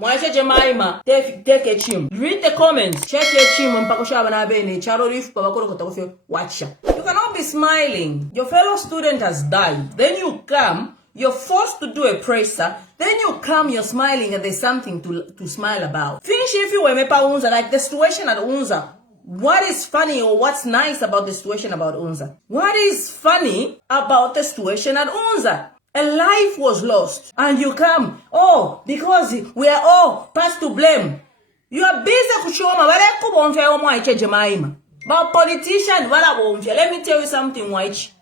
Mwache Jemimah, take a chim. Read the comments. Check your chim on Pakoshaba na bene. Charo rif pabakoro kotokofio. Watch. You cannot be smiling. Your fellow student has died. Then you come, you're forced to do a presser. Then you come, you're smiling, and there's something to smile about. Finish if you were mepa UNZA, like the situation at UNZA. What is funny or what's nice about the situation about UNZA? What is funny about the situation at UNZA? A life was lost, and you come, oh, because we are all passed to blame. You are busy kuchoma, wale kubonfe omwaiche Jemimah. But politicians, wala bonfe. Let me tell you something, mwaiche.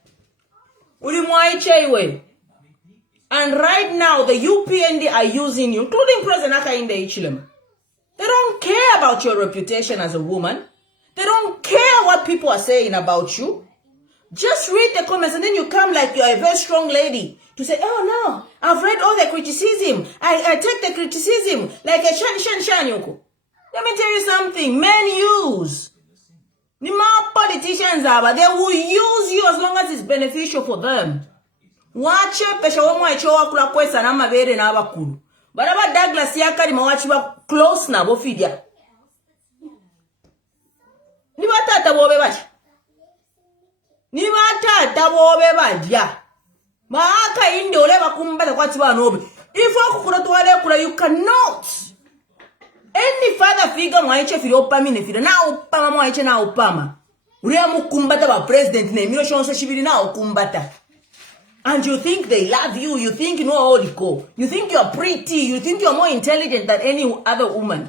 Uli mwaiche iwe. And right now, the UPND are using you, including President Hakainde Hichilema. They don't care about your reputation as a woman. They don't care what people are saying about you. Just read the comments and then you come like you're a very strong lady to say, oh no, I've read all the criticism. I take the criticism like a shan yoko. Let me tell you something. Men use. Nima politicians are, but they will use you as long as it's beneficial for them. Wache pesha wamwa ichowa kula kwesa na mabere na abakulu. Baraba Douglas yakari mawachi wa close na bofidia. Ni batata bobe bachi. Ni batata bobe badia. Maaka inde ole bakumbata kwa tiba nobe. Ifo kukura tuwale kula, you cannot. Any father figure mwaiche fili opami ne fili. Na opama mwaiche na opama. Uria mukumbata ba president ne. Milo shonse shibili na okumbata. And you think they love you. You think you know how to go. You think you're pretty. You think you're more intelligent than any other woman.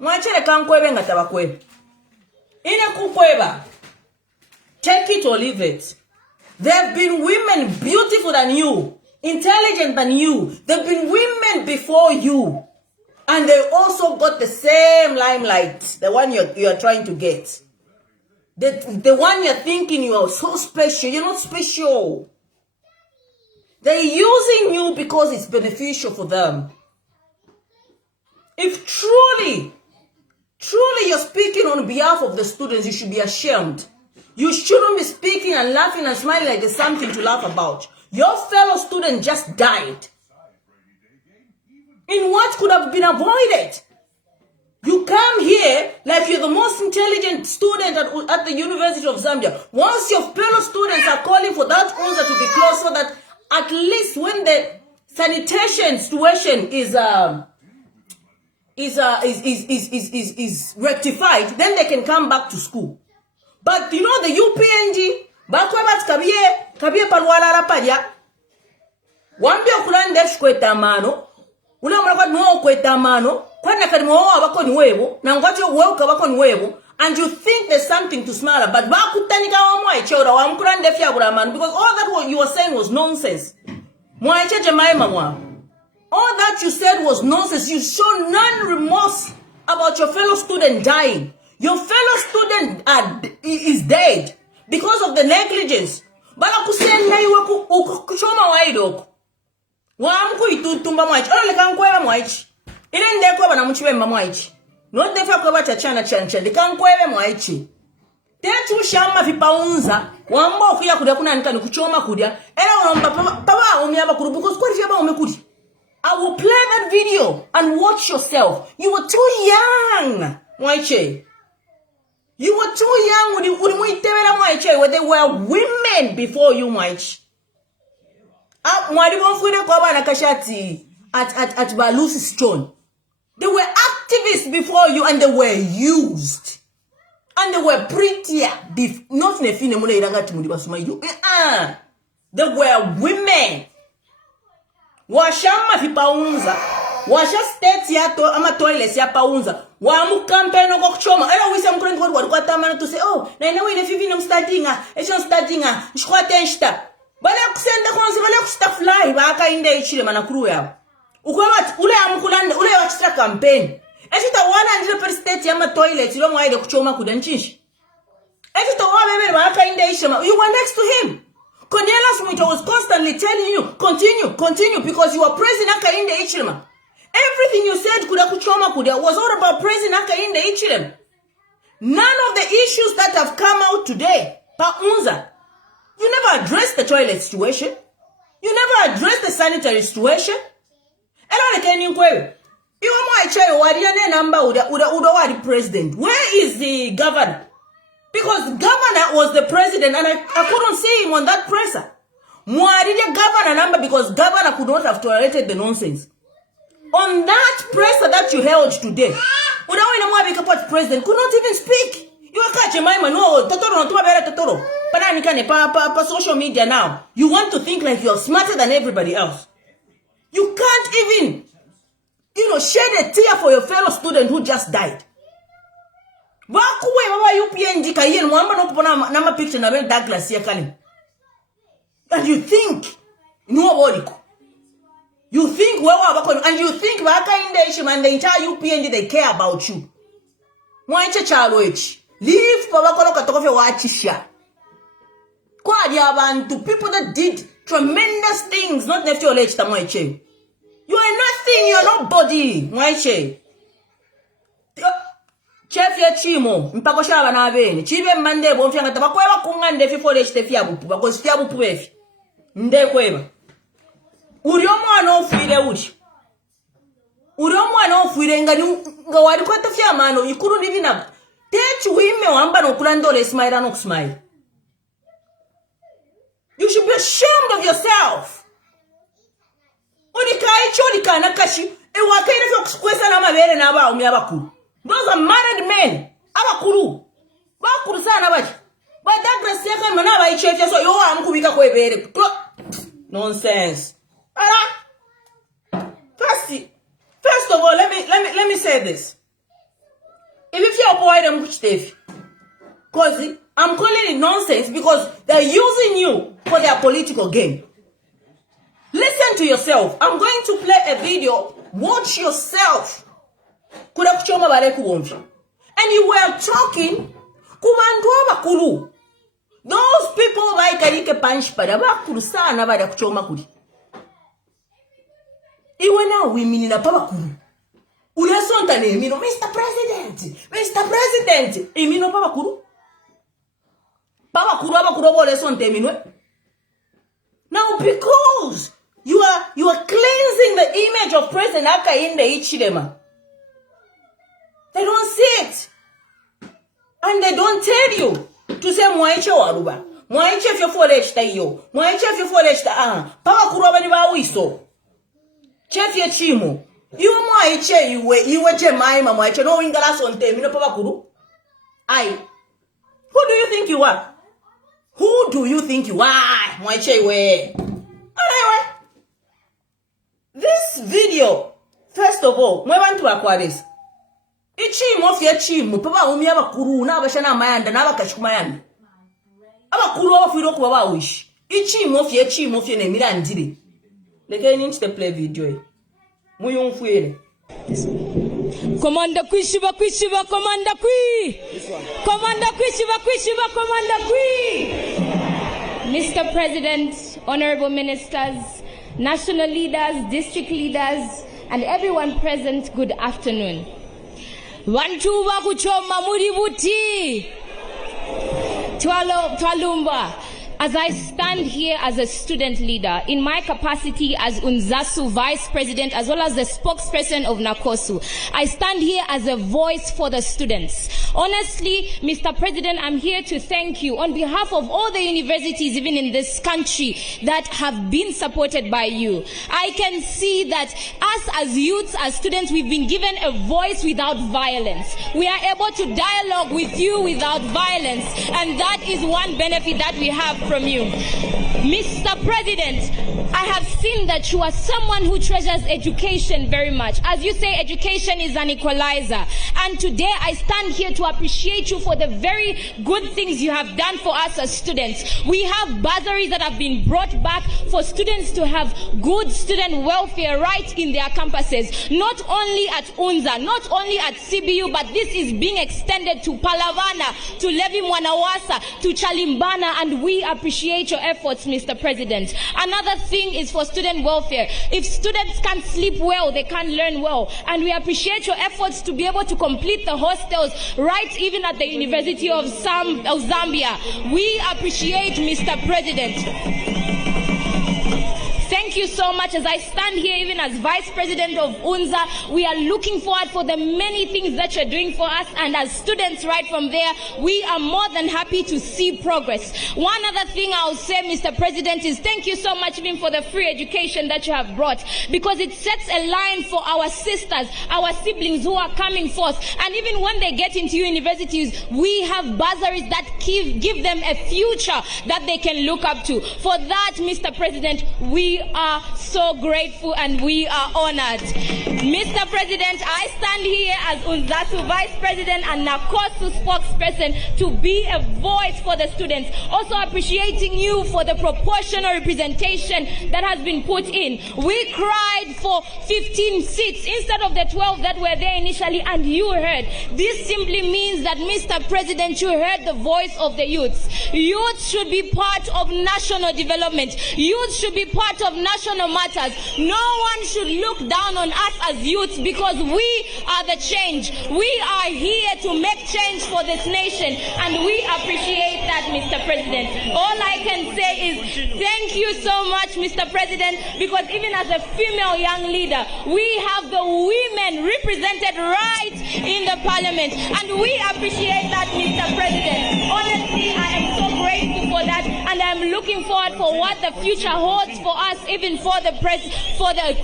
Mwaiche ne kankwebe nga tabakwebe. Ine kukweba. Take it or leave it. There have been women beautiful than you, intelligent than you. There have been women before you. And they also got the same limelight, the one you're trying to get. The one you're thinking you are so special. You're not special. They're using you because it's beneficial for them. If truly you're speaking on behalf of the students, you should be ashamed. You shouldn't be speaking and laughing and smiling like there's something to laugh about. Your fellow student just died. In what could have been avoided? You come here like you're the most intelligent student at the University of Zambia. Once your fellow students are calling for that UNZA to be closed so that at least when the sanitation situation is rectified, then they can come back to school. But you know the UPNG, bakwebat kabie parwala rapadia. Wambia kulande shkweta mano. Ula mwana kwa nuo kweta mano. Kwa nakadimo wako ni webu. Na ngote uweuka wako ni webu. And you think there's something to smile at. But bakutanika wa mwaiche ura wa mkulande fia gura mano. Because all that what you were saying was nonsense. Mwaiche Jemimah Mwaba. All that you said was nonsense. You show none remorse about your fellow student dying. Your fellow student is dead because of the negligence. Bala kusenda iwe kuchoma waido. Wamku itutumba mwaichi. Ono lekankweba mwaichi. Ile ndekwe bana mchiwe mwaichi. No defa kweba chachana chancha. Lekankwebe mwaichi. Tetu shama vipa UNZA. Wambo kuya kudia kuna nika ni kuchoma kudia. Ela unomba papa umiaba kuru. Because kwa rifia ba umekudi. I will play that video and watch yourself. You were too young. Mwaichi. You were too young when there were women before you, Mwaichi. At Balusi Stone. They were activists before you and they were used. And they were prettier. Not They were women. Washama fipa UNZA. Washa states yato ama toilets ya pa UNZA. Wa mu campaign ko kuchoma. Ela wisa mkureni kwa walikuwa tamana to say, oh, na ina wile fivi no startinga. Echo startinga. Nshkwate nshta. Bale kusenda konse bale kusta fly ba Hakainde Hichilema na crew yabo. Ukwaba ule amkulande ule wa extra campaign. Echo ta 100% ya ma toilets lo mwaide kuchoma kudanchishi. Echo ta wa bebe ba Hakainde Hichilema. You were next to him. Cornelius Mwita was constantly telling you, continue, because you were praising Hakainde Hichilema. Everything you said was all about praising Hakainde Hichilema. None of the issues that have come out today, pa UNZA, you never addressed the toilet situation. You never addressed the sanitary situation. Ela lekeni nkwewe. Iwa Mwache wariane number uda wari president. Where is the governor? Because governor was the president and I couldn't see him on that presser. Mwaride governor number because governor could not have tolerated the nonsense. On that presser that you held today, Udawina Mwabika president could not even speak. You are Jemimah no Totoro no Totoro. Pananikane pa social media now. You want to think like you're smarter than everybody else. You can't even, shed a tear for your fellow student who just died. Bakuwe baba UPNG kayen mwamba no kupona nama picture na Ben Douglas ya kali. And you think nobody. You think and you think baka in the issue and the entire UPNG they care about you. Mwache chalo echi. Leave baba kono katokofye wachisha. Kwa di abantu people that did tremendous things not nefti olechi ta mwache. You are nothing, you are nobody. Mwache. Chef ya chimo mpako shaba na bene chibe mande bo mfyanga tabakweba kungande fifole chitefia bupu because fya bupu efi nde kweba uri omwana ofire nga wali ko tefia mano ikuru livina techu wime wamba no kulandole smile no smile. You should be ashamed of yourself. Onikai choli kana kashi e wakaire fyo kukwesa na mabere na ba umi abakuru. Those are married men. Abakuru. Bakuru sana bachi. But that grace yaka manaba ichefya so yo amkubika kwebere. Nonsense. First of all, let me say this. If you avoid them kuchitefi. Cause I'm calling it nonsense because they're using you for their political gain. Listen to yourself. I'm going to play a video. Watch yourself. And you were talking kubantu. Those people baikarike punch pada bakuru sana bada kuchoma kuri. Iwe na wimini na pabakuru. Unasonta ne emino Mr. President. Emino pabakuru. Pabakuru abakuru bole sonta emino. Now because you are cleansing the image of President Aka in the Ichidema. They don't see it. And they don't tell you to say mwaiche waruba. Mwaiche fyo folechta iyo. Mwaiche fyo folechta Paka kuruwa ni bawiso. Chef ye chimo. Iwe mwaiche iwe Jemimah mwaiche no ingala sonte mino papa kuru. Who do you think you are? Who do you think you are? Mwaiche iwe. Anyway. This video, first of all, mwebantu akwalesi. Ichimo fye chimo papa umi abakuru n'abashana amayanda n'abakashikumayanda abakuru abafiro kuba bawishi ichimo fye nemirandire leke ni nchite play video muyumfuyele Commander Kwishiba Commander Kwishiba Commander Mr. President, honorable ministers, national leaders, district leaders, and everyone present, good afternoon. Wanchuba kuchoma muributi Twalumba. As I stand here as a student leader, in my capacity as UNZASU Vice President, as well as the spokesperson of NACOSU, I stand here as a voice for the students. Honestly, Mr. President, I'm here to thank you on behalf of all the universities, even in this country, that have been supported by you. I can see that us as youths, as students, we've been given a voice without violence. We are able to dialogue with you without violence, and that is one benefit that we have from you. Mr. President, I have seen that you are someone who treasures education very much. As you say, education is an equalizer. And today I stand here to appreciate you for the very good things you have done for us as students. We have bursaries that have been brought back for students to have good student welfare right in their campuses. Not only at UNZA, not only at CBU, but this is being extended to Palavana, to Levi Mwanawasa, to Chalimbana, and we appreciate your efforts, Mr. President. Another thing is for student welfare. If students can't sleep well, they can't learn well. And we appreciate your efforts to be able to complete the hostels right even at the University of Zambia. We appreciate, Mr. President. Thank thank you so much. As I stand here, even as Vice President of UNZA, we are looking forward for the many things that you're doing for us. And as students right from there, we are more than happy to see progress. One other thing I'll say, Mr. President, is thank you so much even for the free education that you have brought, because it sets a line for our sisters, our siblings who are coming forth. And even when they get into universities, we have bursaries that give them a future that they can look up to. For that, Mr. President, we are so grateful and we are honored. Mr. President, I stand here as UNZASU Vice President and NACOSU spokesperson to be a voice for the students. Also appreciating you for the proportional representation that has been put in. We cried for 15 seats instead of the 12 that were there initially, and you heard. This simply means that, Mr. President, you heard the voice of the youths. Youth should be part of national development. Youth should be part of national matters. No one should look down on us as youths, because we are the change. We are here to make change for this nation, and we appreciate that, Mr. President. All I can say is thank you so much, Mr. President, because even as a female young leader, we have the women represented right in the parliament, and we appreciate that, Mr. President. Honestly, I am so grateful for that, and I'm looking forward for what the future holds for us, even for the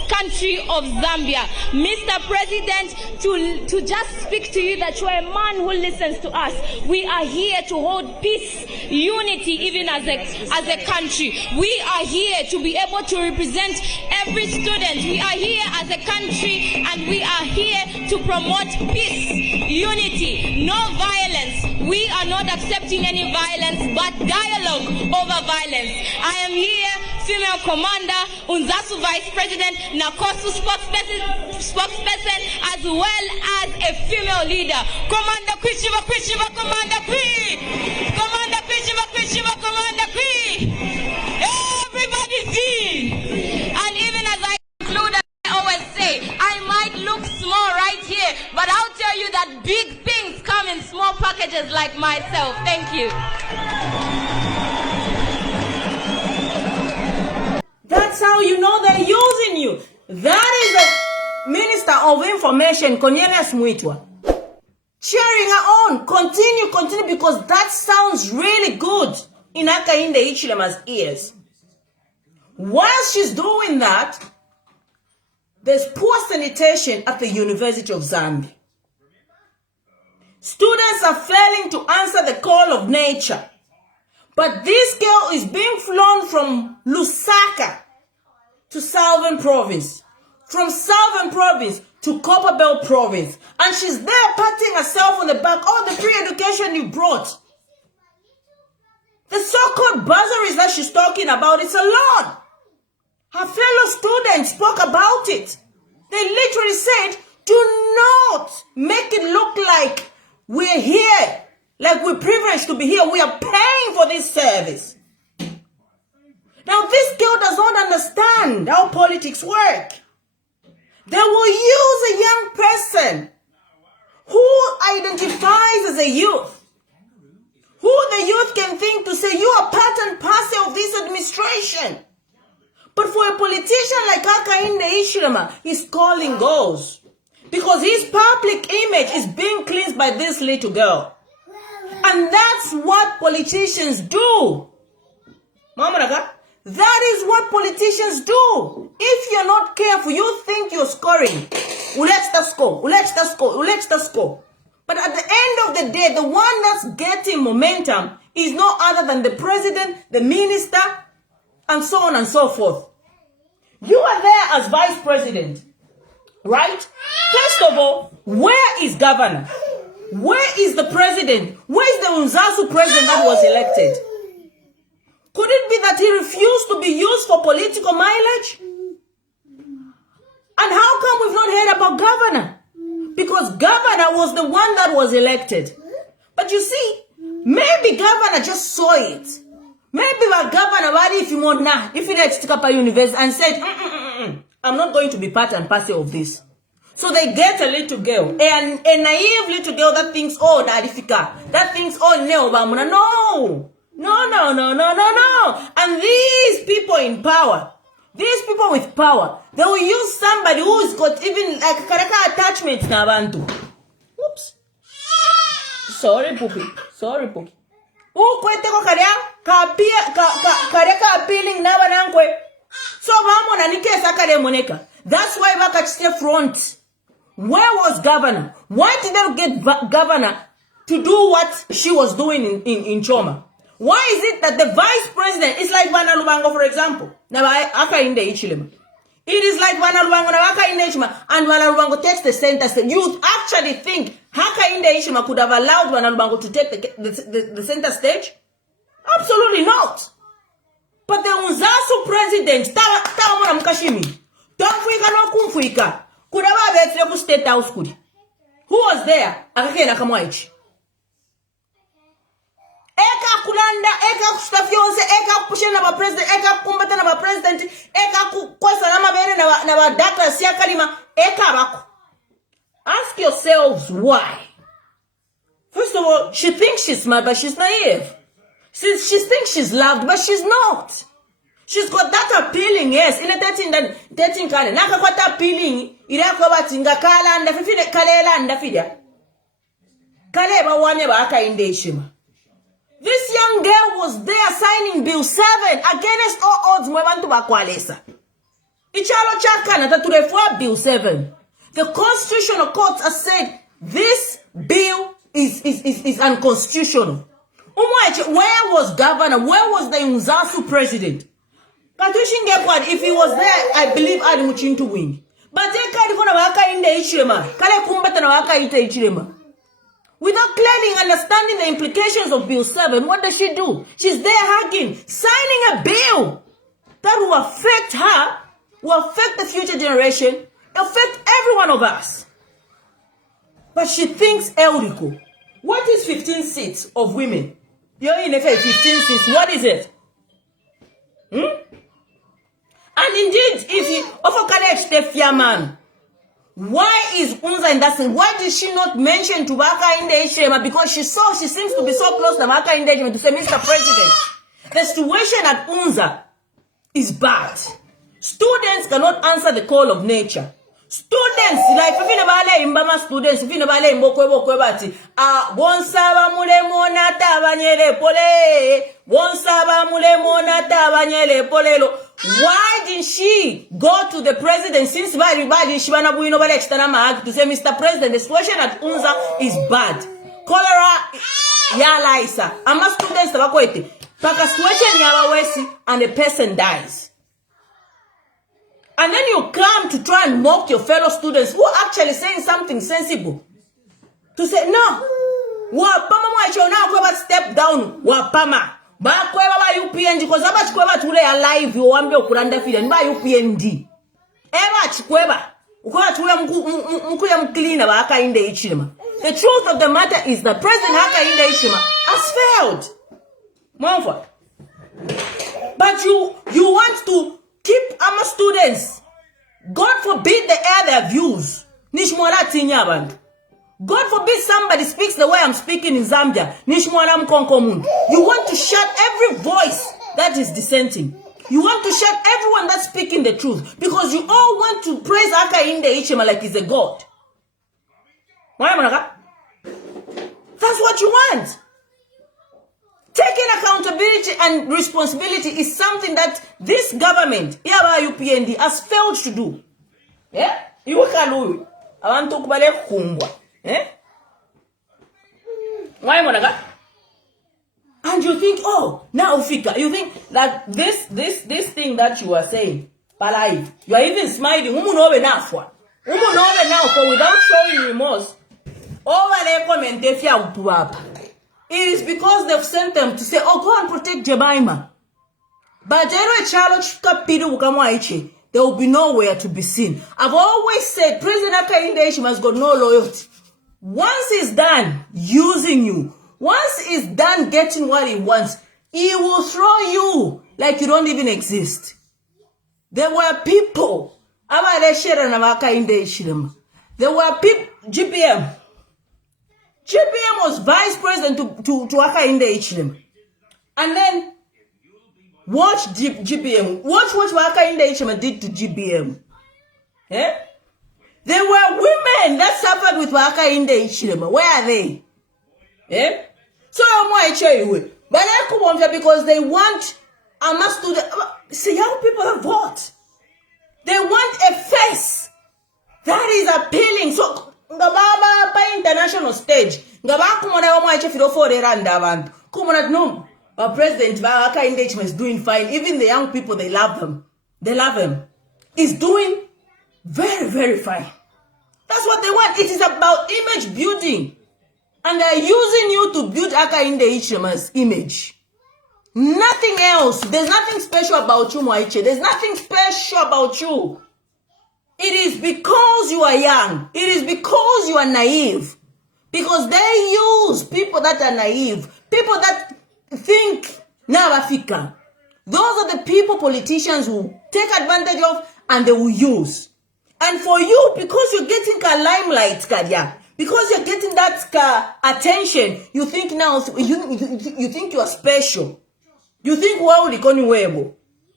country of Zambia. Mr. President, to just speak to you that you are a man who listens to us. We are here to hold peace, unity, even as a country. We are here to be able to represent every student. We are here as a country, and we are here to promote peace, unity, no violence. We are not accepting any violence, but dialogue over violence. I am here, female commander, UNZASU Vice President, NACOSU spokesperson, as well as a female leader. Commander Kwishiba, Kwishiba, Commander Kwi! Commander Kwishiba, Kwishiba, Commander Kwi! Everybody see! And even as I conclude, I always say, I might look small right here, but I'll tell you that big things come in small packages like myself. Thank you. That's how you know they're using you. That is the Minister of Information, Cornelius Mwitwa, cheering her on. Continue, because that sounds really good in Hakainde Hichilema's ears. While she's doing that, there's poor sanitation at the University of Zambia. Students are failing to answer the call of nature. But this girl is being flown from Lusaka to Southern Province, from Southern Province to Copperbelt Province, and she's there patting herself on the back. Oh, the free education you brought. The so-called bursaries that she's talking about, it's a lot. Her fellow students spoke about it. They literally said, do not make it look like we're here, like we're privileged to be here. We are paying for this service. Now, this girl does not understand how politics work. They will use a young person who identifies as a youth, who the youth can think to say, you are part and parcel of this administration. But for a politician like Hakainde Hichilema, his calling goes, because his public image is being cleansed by this little girl. And that's what politicians do. Mama, that is what politicians do. If you're not careful, you think you're scoring. Let's score. But at the end of the day, the one that's getting momentum is no other than the president, the minister, and so on and so forth. You are there as vice president, right? First of all, where is governor? Where is the president? Where is the UNZASU president that was elected? Could it be that he refused to be used for political mileage? And how come we've not heard about governor? Because governor was the one that was elected. But you see, maybe governor just saw it. Maybe the governor, if you want now, if you let up a university and said, I'm not going to be part and parcel of this. So they get a little girl, a naive little girl that thinks, oh, that thinks, oh, no. No. And these people in power, These people with power, they will use somebody who's got even like karaka attachment na abantu. Oops. Sorry, Puki. Ukwete ko kareka appealing na banankwe. So mamo na nikesa kare moneka. That's why bakachite front. Where was governor? Why did they get governor to do what she was doing in Choma? Why is it that the vice president is like Bana Lubango, for example? It is like Bana Lubango and Bana Lubango takes the center stage. You actually think Hakainde Ishima could have allowed Bana Lubango to take the center stage? Absolutely not. But the UNZASU president, Tawa Mkashimi, Tamfuika no Kumfuika, could have had state house. Who was there? Akakena Kamwaichi. Eka kulanda, eka kustafionse, eka kupushena na president, eka kumbata na president, eka kukwasa na mabere na data siya kalima, eka bako. Ask yourselves why. First of all, she thinks she's smart, but she's naive. She thinks she's loved, but she's not. She's got that appealing, yes. In a 13 kane. Naka kwa that appealing, ila kwa batinga kala anda fifine kalela anda fidia. Kale ba wame ba aka inde ishima. This young girl was there signing Bill 7 against all odds mwebantu bakwalesa. Ichalo chaka na taturefua Bill 7. The constitutional courts have said this bill is unconstitutional. Where was governor? Where was the UNZASU president? If he was there, I believe I'd much to win. But they can't go waka in the Ichirema. Kale kumbata na waka ite Ichirema. Without clearly understanding the implications of Bill 7, what does she do? She's there hugging, signing a bill that will affect her, will affect the future generation, affect every one of us. But she thinks Eurico. What is 15 seats of women? You're in effect 15 seats. What is it? And indeed, if you offer college the man, why is UNZA in that sense? Why did she not mention to Baka in the Ishema? Because she seems to be so close to Baka in the Ishema to say, Mr. President, the situation at UNZA is bad. Students cannot answer the call of nature. Students, like if you never imbama students, if you never imbokwebati, wonsaba mulemo nata banyele pole, wonsaba mulemo nata banyele polelo. Why did she go to the president since everybody she wanna buy nobody external mag to say, Mr. President, the situation at UNZA is bad. Cholera ya laisa. Ama students tabakwete. Paka situation ya wawesi and a person dies. And then you come to try and mock your fellow students who are actually saying something sensible. To say, no, wapama mwaichona kweba step down, wapama. Ba kweba ba UPND, because aba chikweba tule alive, uwambe ukuranda fida, ni ba UPND. Eba chikweba, ukweba tule mkuya mklina ba haka inde ichima. The truth of the matter is that President haka inde ichima has failed. Mwamfwa. But you want to keep our students. God forbid they air their views. Nishmwala tinyabantu. God forbid somebody speaks the way I'm speaking in Zambia. Nishmwala mkonkomundu. You want to shut every voice that is dissenting. You want to shut everyone that's speaking the truth. Because you all want to praise Aka Inde Ichema like he's a god. That's what you want. Taking accountability and responsibility is something that this government, UPND, has failed to do. Yeah? You can I want to talk about kumbwa. Eh? Why monaga? And you think, oh, now Fika, you think that this thing that you are saying, palai, you are even smiling, without showing remorse. Over there comment if you are. It is because they've sent them to say, oh, go and protect Jemimah. But there will be nowhere to be seen. I've always said, President Akainde has got no loyalty. Once he's done using you, once he's done getting what he wants, he will throw you like you don't even exist. There were people, there were people, GPM was vice president to Aka in the HM. And then Watch GBM. Watch what Hakainde Hichilema did to GBM. Eh? There were women that suffered with Hakainde Hichilema. Where are they? Eh? So I'm why I tell you. But I come on here because they want see young people that vote. They want a face that is appealing. So ngababa pa international stage. Ngababa kumona wa mwa chefiro for randa abantu. Kumona no. Our president Hakainde Hichilema is doing fine. Even the young people, they love them. They love him. He's doing very, very fine. That's what they want. It is about image building. And they're using you to build Hakainde Hichilema's image. Nothing else. There's nothing special about you, Mwaiche. There's nothing special about you. It is because you are young. It is because you are naive. Because they use people that are naive. People that think Navafika. Those are the people politicians who take advantage of and they will use. And for you, because you're getting a limelight, Kadia, because you're getting that attention, you think now, you think you are special. You think, wow,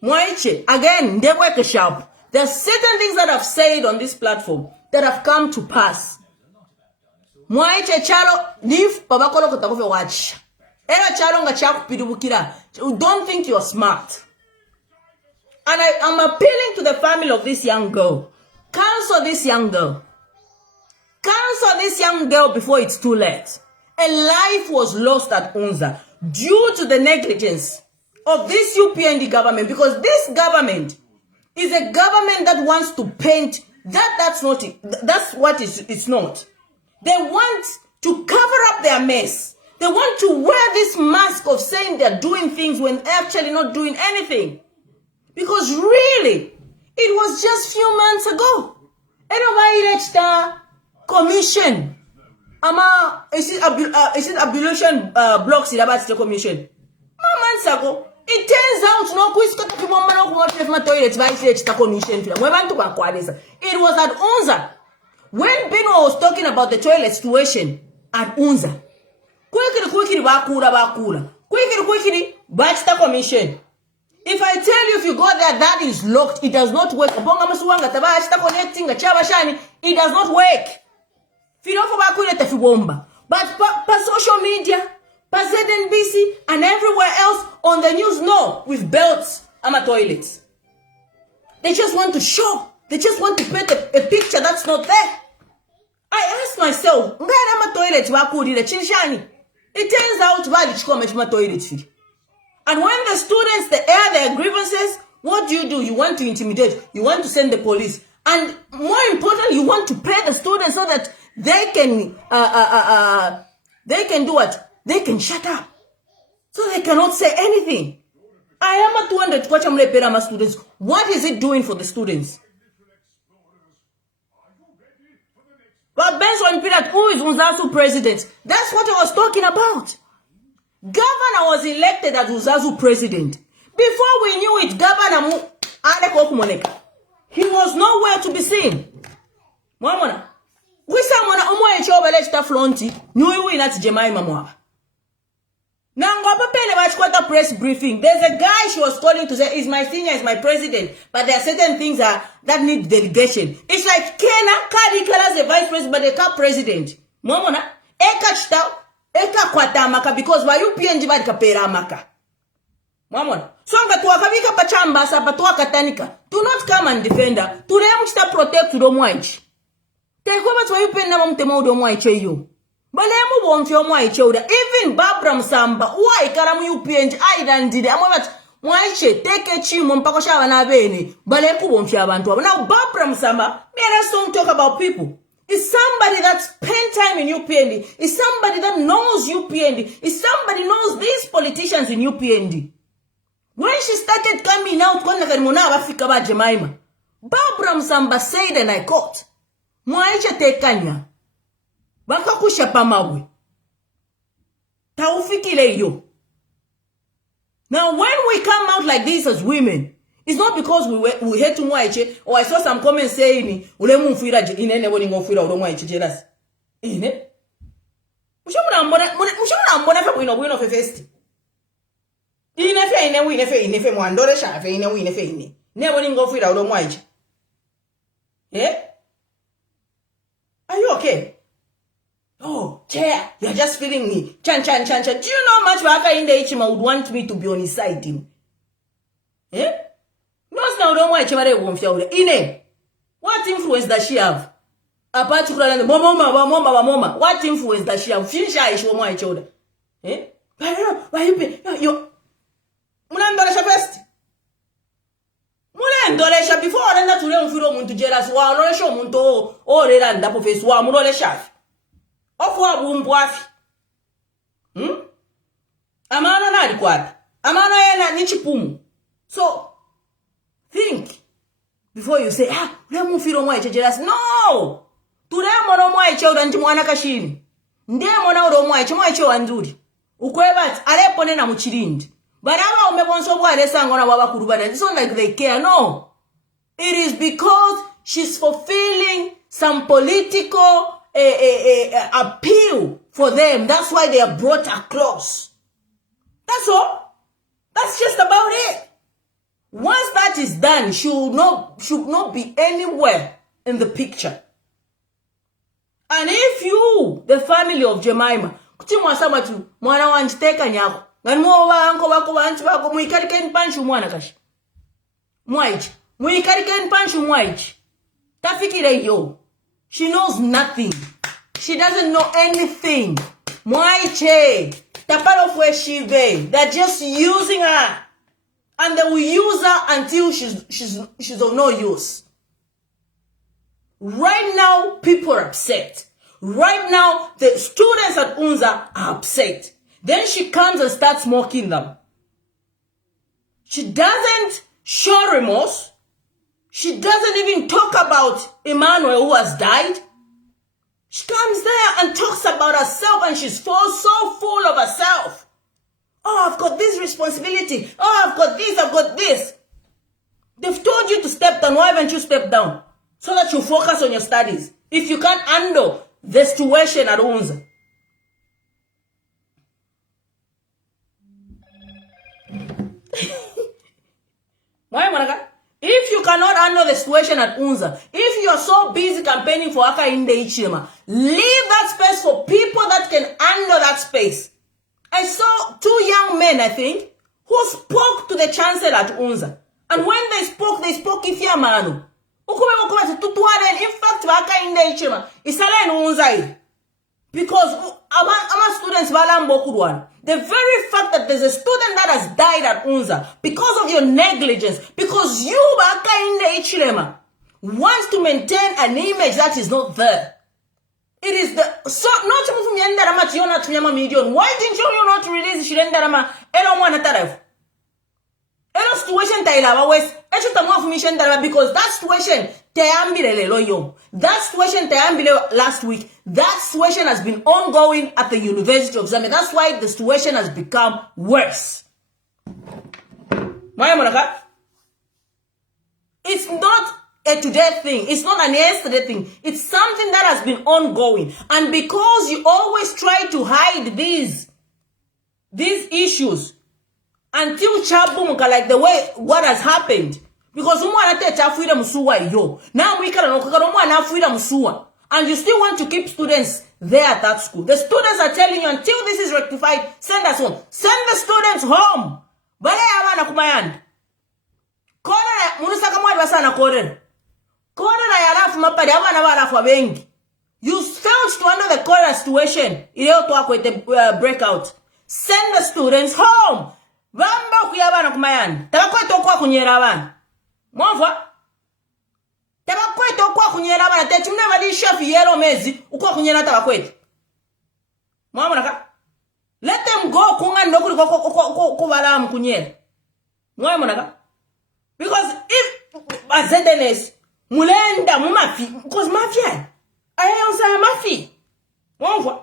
Mwaiche, again, they work sharp. There are certain things that I've said on this platform that have come to pass. Mwaiche, charo, leave, babakolo kotakofe watch. Don't think you're smart. And I'm appealing to the family of this young girl. Cancel this young girl. Cancel this young girl before it's too late. A life was lost at UNZA due to the negligence of this UPND government, because this government is a government that wants to paint that's not it. That's what it's not. They want to cover up their mess. They want to wear this mask of saying they're doing things when they're actually not doing anything. Because really, it was just few months ago. Commission. Is it abolition blocks in about the commission? Months ago. It turns out no commission. It was at UNZA. When Beno was talking about the toilet situation at UNZA. Quickly commission. If I tell you, if you go there, that is locked, it does not work. It does not work. But per social media, per ZNBC, and everywhere else on the news, no, with belts, toilets. They just want to show. They just want to paint a picture that's not there. I asked myself, it turns out toilet. And when the students, they air their grievances, what do? You want to intimidate. You want to send the police. And more importantly, you want to pay the students so that they can do what? They can shut up. So they cannot say anything. I am at 200 Kwachamle students. What is it doing for the students? But Benson Pilat, who is UNZASU president? That's what I was talking about. Governor was elected as UNZASU president. Before we knew it, Governor he was nowhere to be seen. Mwamona. We samona umwa echoba lechita fronti, nyuiwi inati Jemimah Mwaba. Nango papele wachkwata press briefing. There's a guy she was calling to say, is my senior, is my president. But there are certain things that need delegation. It's like Kena Kadikala is a vice president, but they can't president. Mwamona. Eka chita, eka kwata maka, because wa UPNG ba dikapera maka. Mwamona. So ngatuwakabika pachamba sapa tuwakatanika. Do not come and defend her. Turemu chita protect to the mwaichi. Tekoma tuwa UPNG na mtema udo mwaichi yu. Balemu bonfyo mwaichi uda. Even Barbara Msamba, uwa ikaramu UPNG, aidandide. Amwemati, mwaichi, teke chimu mpako shawa na beni. Balemu bonfyo abantu waba. Now Barbara Msamba, let's don't talk about people. It's somebody that spent time in UPND. It's somebody that knows UPND. It's somebody knows these politicians in UPND. When she started coming out, Jemimah, Barbara Msamba said, and I quote, Mwaiche tekanya, baka kushapa mawe, taufikile yo. Now, when we come out like this as women, it's not because we hate Mwaiche, or I saw some comments saying, ulemu mfira inene woni ngofira ulo Mwaiche jealous. Ine? Mushona mbona fe bwino fe festi. Inefe mwandore shafe inefe. Never didn't go for it out of my. Yeah? Are you okay? Oh, Chair, you're just feeling me. Chan. Do you know how much Waka in the Ichima would want me to be on his side, team? Eh? No, now don't want Chimare won't feel Ine. What influence does she have? A particular mama. What influence does she have? Finish I show my children. Eh? Why you Munandolesha first? Munandolesha before I run to learn from Muntu Jeras, while no show Munto or Randa Professor Munolesha. Ofwa bumbwafi. Amana na adequate. Amana yana nichipumu. So think before you say, lemu firo mwa jealous. No! Turemo no mwa eche ndi mwana kashini. Ndemo na uro mwa eche wanzuri. Ukweba alepone na muchirindi. Baraba umebonso bwa lesango na baba kurubana. It's not like they care. No. It is because she's fulfilling some political appeal for them. That's why they are brought across. That's all. That's just about it. Once that is done, she should not be anywhere in the picture. And if you, the family of Jemimah, kutimwa sama tu mwana wanjiteka nyako ngani mwa anko bako bantu bako muikarikeni panchu mwana kashi mwaichi muikarikeni panchu mwaichi tafikire yo. She knows nothing. She doesn't know anything. Mwaiche. Tapalo Kwishiba. They're just using her. And they will use her until she's of no use. Right now, people are upset. Right now, the students at UNZA are upset. Then she comes and starts mocking them. She doesn't show remorse. She doesn't even talk about Emmanuel who has died. She comes there and talks about herself and she's so full of herself. Oh, I've got this responsibility. Oh, I've got this. They've told you to step down. Why haven't you stepped down? So that you focus on your studies. If you can't handle the situation at UNZA. Why, Monaga? If you cannot handle the situation at UNZA, if you are so busy campaigning for Aka in the Ichima, leave that space for people that can handle that space. I saw 2 young men, I think, who spoke to the chancellor at UNZA. And when they spoke ifya manu. In fact, Aka in the Ichima, isala in UNZA. Because our students balambo kudwan. The very fact that there's a student that has died at UNZA because of your negligence, because you, Baka in the Ichilema, wants to maintain an image that is not there. It is the so not from Yandarama Tiona Tuyama Medion. Why didn't you not release Shirendarama Elomwana Taref? Elo situation Taila West, because that situation Teambile Loyo. That situation Teambile last week. That situation has been ongoing at the University of Zambia. That's why the situation has become worse. It's not a today thing. It's not an yesterday thing. It's something that has been ongoing. And because you always try to hide these issues until Chabumuka, like the way what has happened. Because now we can and you still want to keep students there at that school. The students are telling you until this is rectified, send us home. Send the students home. Bale yawana kumayanda. Kona munusaka mwadi wasana korera. Kona na yalafu mapadi yawana walafu wabengi. You failed to handle the corona situation. Ileo tuwa kwete breakout. Send the students home. Vamba kuyabana kumayanda. Tabakweto kwa kunyera abana. Mwafwa? Tabakweto kwa kunyera abana. Tetimne wadi shafi yelo mezi. Ukwa kunyera tabakweto. Mwamwa. Let them go kunga ndokuri kubala mkunyera. Mwamwa. Because if azendenes mulenda mumafi because mafia ayonsa mafi. Mwamwa.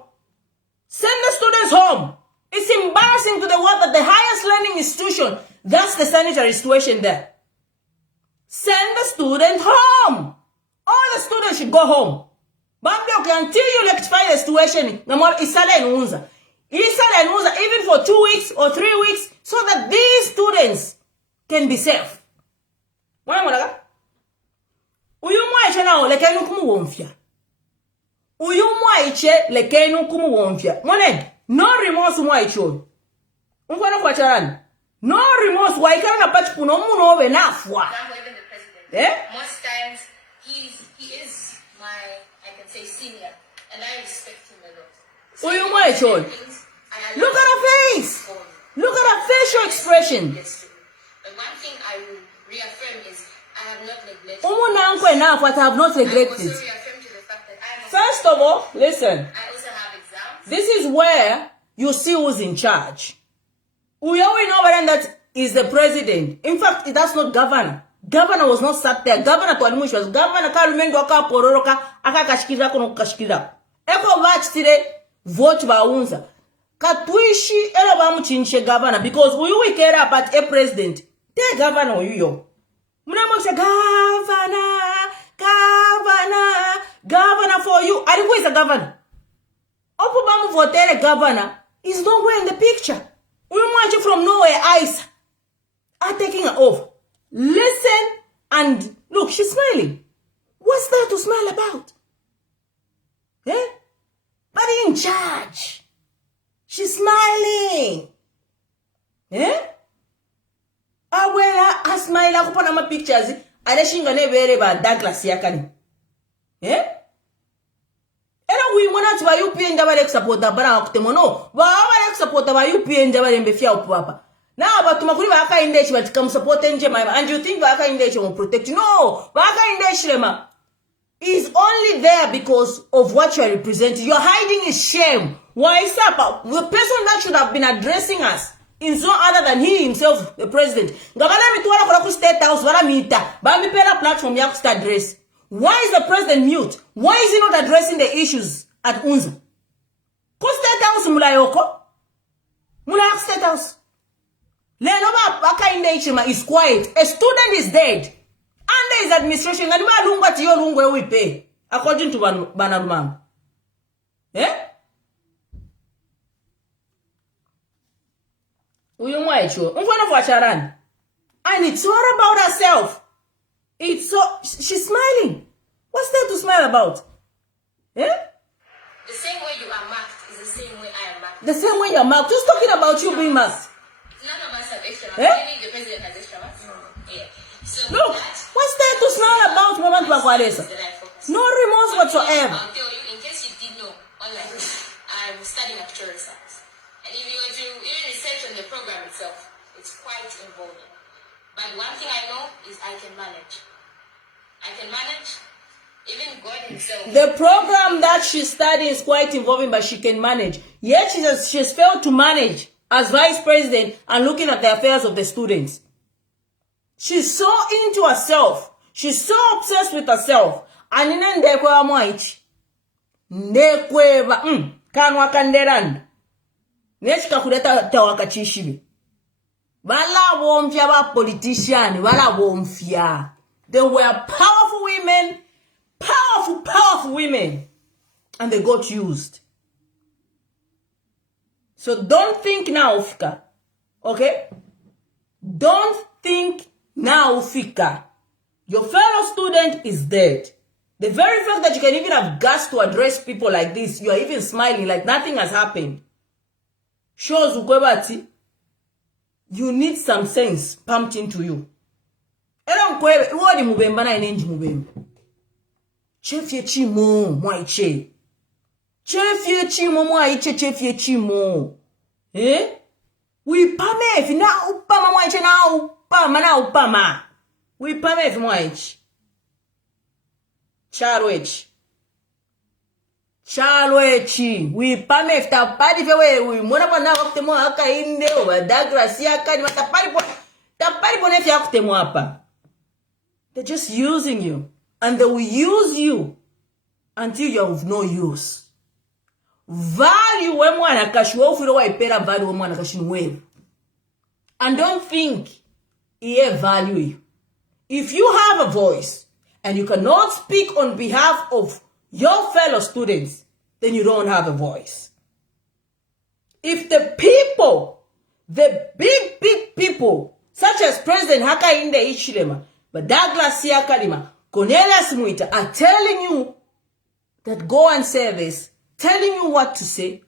Send the students home. It's embarrassing to the world that the highest learning institution, that's the sanitary situation there. Send the student home. All the students should go home. But okay, until you rectify the situation, inside and UNZA, even for 2 weeks or 3 weeks, so that these students can be safe. Uyumwaiche nao lekenu kumuwomfya. Uyumwaiche lekenu kumuwomfya. Mwene, no remorse mwaicho. Mfano kwa charani. No remorse waikana na pati puno muno ove nafwa. Most times he is my, I can say, senior, and I respect him a lot. So Uyumwaicho. Look at her face. Look at her facial expression. But one thing I will reaffirm is I have not neglected. I have not neglected. I also reaffirm to the fact that I am. First of all, listen. I also have exams. This is where you see who's in charge. We already know that is the president. In fact, that's not governor. Governor was not sat there. Governor Twalimush was governor. Karumendo aka pororoka aka kashikira kono kashikira. Eko watch today vote ba UNZA. Katwishi ela ba muchinshe governor because we care about a president. Te governor uyo. Muna say governor for you. And who is the governor? Opubamu votere governor is nowhere in the picture. We watch it from nowhere. Eyes are taking her off. Listen and look, she's smiling. What's there to smile about? Eh? But in charge. She's smiling. Eh? Awela asmile akupona ma pictures. Adeshinga nevere ba Douglas yakani. Eh? We want to buy you pay and double support the Barak Temono. Why support the UP and double and Befia Papa? Now, but to Makuri Baka in Dash, but come support Jemimah, and you think Baka in Dash will protect you? No, Baka in Dash is only there because of what you are representing. You're hiding his shame. Why is that? The person that should have been addressing us is no other than he himself, the president. Gavana mitwala kwa State House, wala mita, bami pela platform ya kusta address. Why is the president mute? Why is he not addressing the issues at UNZA? Ko State House mulayoko? Mulayoko State House. Lenoba Baka Indeshima is quiet. A student is dead. Under his administration, and we lunga tiyo lungwe we pay. According to Banarumang. Eh? Uyumwaicho. Mfano for Sharan. And it's all about herself. It's so she's smiling. What's there to smile about? Eh? The same way you are marked is the same way I am marked. The same way you're marked. Who's talking about you being marked? None of us have extra marks. Eh? Maybe the president has extra marks. Yeah. So Look, what's there to smile about, Mama Twakwadesa? No remorse whatsoever. I'll tell you, in case you did know, online, I'm studying actuarial science. And if you were to even research on the program itself, it's quite involving. But one thing I know is I can manage. I can manage. Even God himself. The program that she's studying is quite involving, but she can manage. Yet she's failed to manage as vice president and looking at the affairs of the students. She's so into herself. She's so obsessed with herself. And in ndekwa mwaichi. Ndekweva. Kanwa kanderanda. Nechika kuleta tawakachishibi. Wala womfya ba politician. Wala womfya. They were powerful women. Powerful women. And they got used. So don't think now, Fika. Okay? Don't think now, Fika. Your fellow student is dead. The very fact that you can even have guts to address people like this, you are even smiling like nothing has happened, shows ukwebati, you need some sense pumped into you. Ela mkwebe, uwadi mubemba na inenji mubemba. Chefye chimo, mwaiche. Chefye chimo, mwaiche, chefye chimo. Eh? Wipame efi na upama mwaiche na upama na upama. Wipame efi mwaiche. Charwechi. Wipame efi tapadi fewe. Wimona pa na wakute mwa haka inde. Wadagrasi haka. Tapadi po nefi wakute mwa hapa. They're just using you. And they will use you until you're of no use. Value we mwana kashiwa ufiro wa ipera value we mwana kashinuwevu. And don't think he value you. If you have a voice and you cannot speak on behalf of your fellow students, then you don't have a voice. if the people, the big people, such as President Hakainde Hichilema, but Douglas Siakalima, Cornelius Muita, are telling you that go and say this, telling you what to say,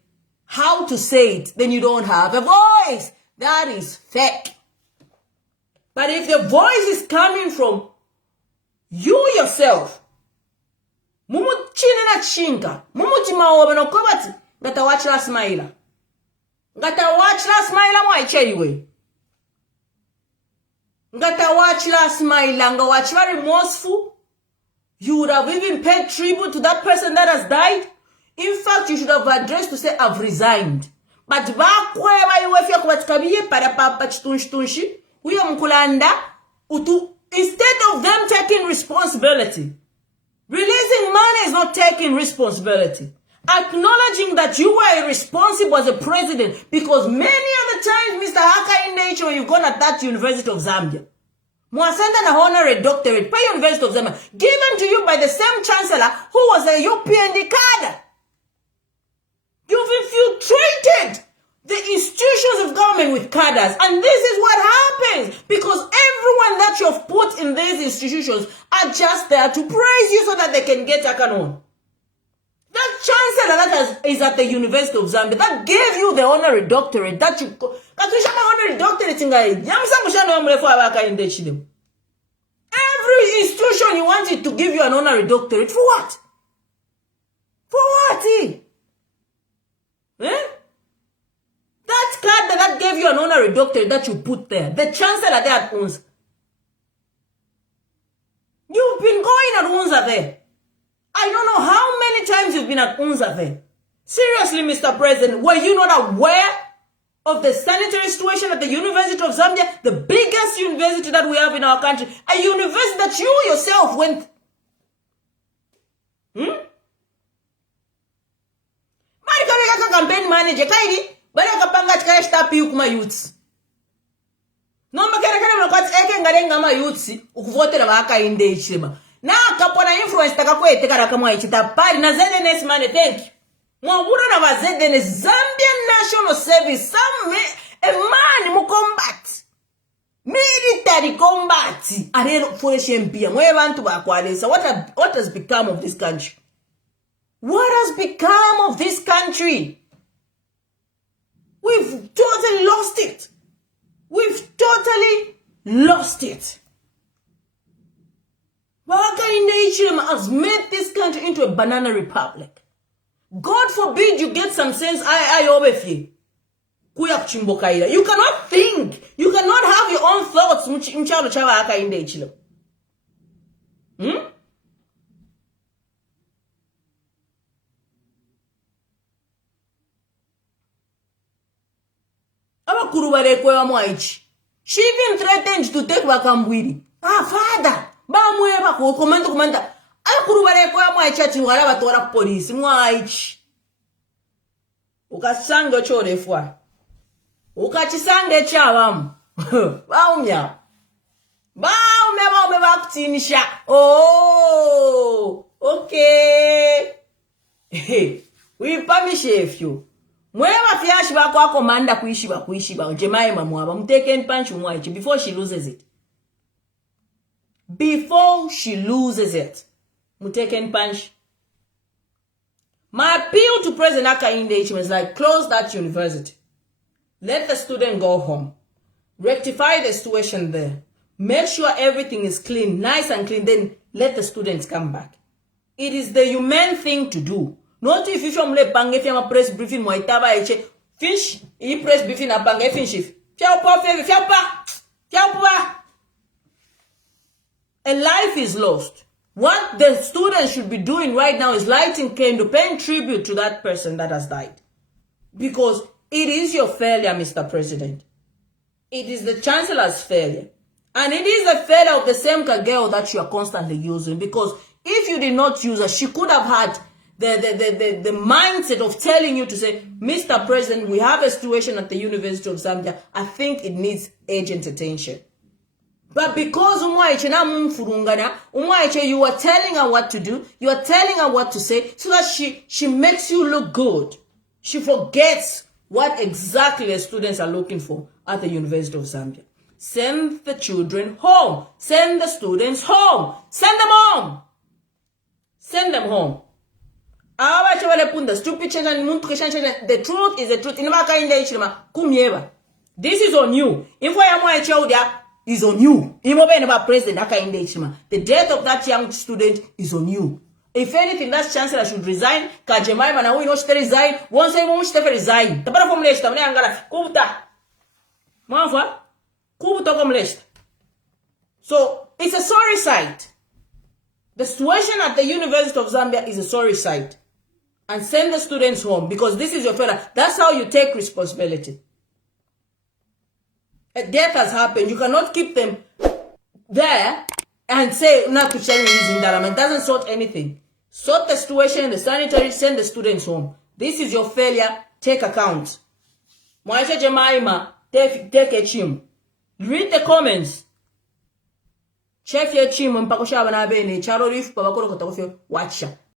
how to say it, then you don't have a voice. That is fake. But if the voice is coming from you yourself, mumu chine na chinga, mumu chimaobe no kobati, ngata wachila smaila. Ngata wachila smaila mwa icheriwe. Ngata wachila smaila, nga wachila remorseful. You would have even paid tribute to that person that has died. In fact, you should have addressed to say, I've resigned. But bakweba iwefya kubatikabiye para papa chitunshi, huyo mkulanda, instead of them taking responsibility, releasing money is not taking responsibility. Acknowledging that you were irresponsible as a president, because many other times, Mr. Haka in nature, you've gone at that University of Zambia. Mwasenda na honorary doctorate by University of Zambia, given to you by the same chancellor who was a UPND cadre. You've infiltrated the institutions of government with cadres, and this is what happens because everyone that you've put in these institutions are just there to praise you so that they can get a canon. That chancellor that is at the University of Zambia that gave you the honorary doctorate that you honorary doctorate every institution you wanted to give you an honorary doctorate for what? For what? That card that gave you an honorary doctorate that you put there, the chancellor there at UNZA. You've been going at UNZA there. I don't know how many times you've been at UNZA there. Seriously, Mr. President, were you not aware of the sanitary situation at the University of Zambia, the biggest university that we have in our country, a university that you yourself went? Campaign manager, kaidi, bali akapanga chikaya shtapi ukuma youths. Nomba kere mwakwati eke ngarenga ma youths, ukuvotera waka inde ichilema. Na akapona influence takakwete karakamwa ichita pali na ZNS money, thank you. Mwabura na wa ZNS, Zambian National Service, a man mu combat. Military combat. Arero foreshe mpia, mwe bantu bakwalesa. What has become of this country? What has become of this country? We've totally lost it. We've totally lost it. Waka Nation has made this country into a banana republic. God forbid you get some sense. You cannot think. You cannot have your own thoughts. She even threatened to take Wakambwiri. Father, Bamweba commander. Police. Ukasango chore fwa. Ukachisange chawam. Baumya. Baume bakutinisha. Oh, okay. We punish you. Mwema fiashi bakwa komanda Kwishiba Jemimah Mwaba mteken punch umwaichi before she loses it. Before she loses it. Muteken punch. My appeal to President Hakainde was like, close that university. Let the student go home. Rectify the situation there. Make sure everything is clean, nice and clean. Then let the students come back. It is the humane thing to do. Not if you mle pange fiama press briefing mo itaba eche fish e press briefing na pange fish a life is lost. What the students should be doing right now is lighting candle, paying tribute to that person that has died, because it is your failure, Mr. President. It is the Chancellor's failure, and it is a failure of the same girl that you are constantly using, because if you did not use her, she could have had the mindset of telling you to say, Mr. President, we have a situation at the University of Zambia. I think it needs urgent attention. But because you are telling her what to do, you are telling her what to say, so that she makes you look good. She forgets what exactly the students are looking for at the University of Zambia. Send the children home. Send the students home. Send them home. Send them home. The truth is the truth. This is on you. Info is on you. The death of that young student is on you. If anything, that chancellor should resign. Jemimah na huyu should resign. One say one should resign. Tabara formulation. Mne angala kubuta. Mwafa kubuta formulation. So it's a sorry sight. The situation at the University of Zambia is a sorry sight. And send the students home because this is your failure. That's how you take responsibility. A death has happened. You cannot keep them there and say not to share this environment. Doesn't sort anything. Sort the situation, the sanitary, send the students home. This is your failure. Take account. Mwaisha Jemimah, take a chim. Read the comments. Chef ye chim mpako shaba na bene charo rifu pa bakoro kota kufyo wacha.